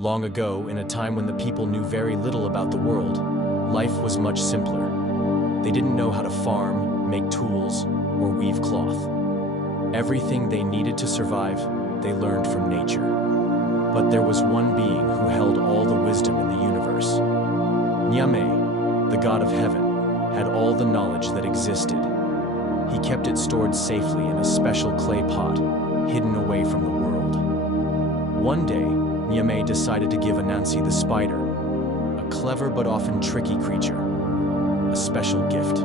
Long ago, in a time when the people knew very little about the world, life was much simpler. They didn't know how to farm, make tools, or weave cloth. Everything they needed to survive, they learned from nature. But there was one being who held all the wisdom in the universe. Nyame, the god of heaven, had all the knowledge that existed. He kept it stored safely in a special clay pot, hidden away from the world. One day, Nyame decided to give Anansi the Spider, a clever but often tricky creature, a special gift.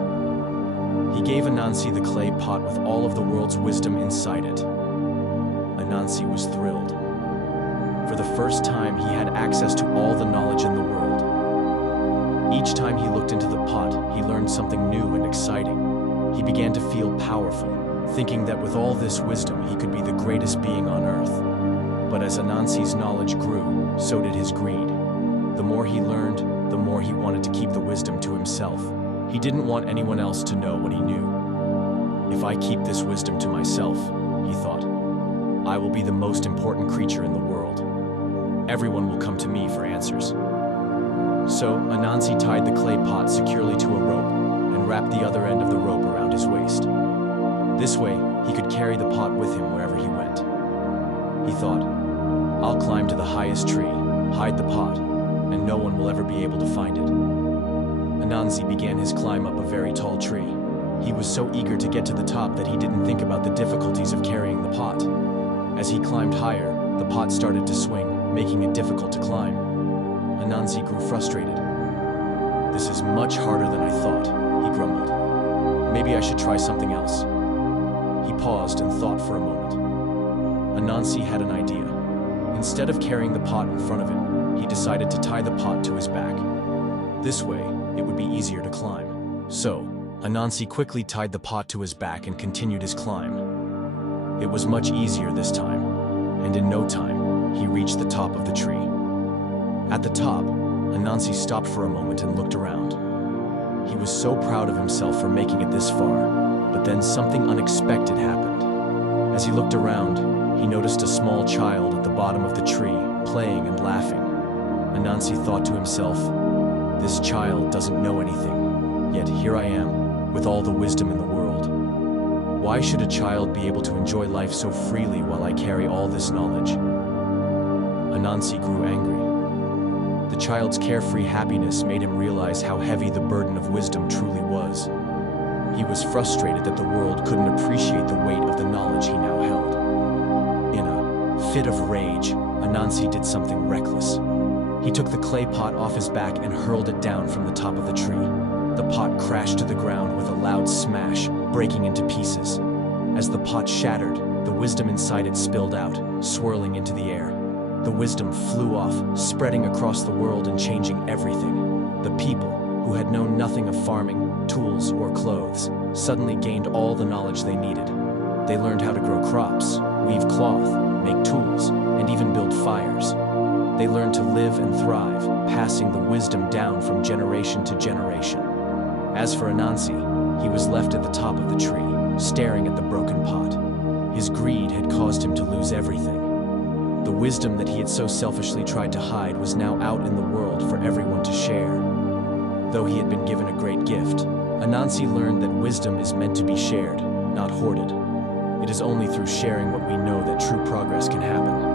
He gave Anansi the clay pot with all of the world's wisdom inside it. Anansi was thrilled. For the first time, he had access to all the knowledge in the world. Each time he looked into the pot, he learned something new and exciting. He began to feel powerful, thinking that with all this wisdom, he could be the greatest being on earth. But as Anansi's knowledge grew, so did his greed. The more he learned, the more he wanted to keep the wisdom to himself. He didn't want anyone else to know what he knew. If I keep this wisdom to myself, he thought, I will be the most important creature in the world. Everyone will come to me for answers. So Anansi tied the clay pot securely to a rope and wrapped the other end of the rope around his waist. This way, he could carry the pot with him wherever he went. He thought, I'll climb to the highest tree, hide the pot, and no one will ever be able to find it. Anansi began his climb up a very tall tree. He was so eager to get to the top that he didn't think about the difficulties of carrying the pot. As he climbed higher, the pot started to swing, making it difficult to climb. Anansi grew frustrated. This is much harder than I thought, he grumbled. Maybe I should try something else. He paused and thought for a moment. Anansi had an idea. Instead of carrying the pot in front of him, he decided to tie the pot to his back. This way, it would be easier to climb. So, Anansi quickly tied the pot to his back and continued his climb. It was much easier this time, and in no time, he reached the top of the tree. At the top, Anansi stopped for a moment and looked around. He was so proud of himself for making it this far, but then something unexpected happened. As he looked around, he noticed a small child at the bottom of the tree, playing and laughing. Anansi thought to himself, this child doesn't know anything, yet here I am, with all the wisdom in the world. Why should a child be able to enjoy life so freely while I carry all this knowledge? Anansi grew angry. The child's carefree happiness made him realize how heavy the burden of wisdom truly was. He was frustrated that the world couldn't appreciate the weight of the knowledge he now held. In a fit of rage, Anansi did something reckless. He took the clay pot off his back and hurled it down from the top of the tree. The pot crashed to the ground with a loud smash, breaking into pieces. As the pot shattered, the wisdom inside it spilled out, swirling into the air. The wisdom flew off, spreading across the world and changing everything. The people, who had known nothing of farming, tools, or clothes, suddenly gained all the knowledge they needed. They learned how to grow crops, weave cloth, make tools, and even build fires. They learned to live and thrive, passing the wisdom down from generation to generation. As for Anansi, he was left at the top of the tree, staring at the broken pot. His greed had caused him to lose everything. The wisdom that he had so selfishly tried to hide was now out in the world for everyone to share. Though he had been given a great gift, Anansi learned that wisdom is meant to be shared, not hoarded. It is only through sharing what we know that true progress can happen.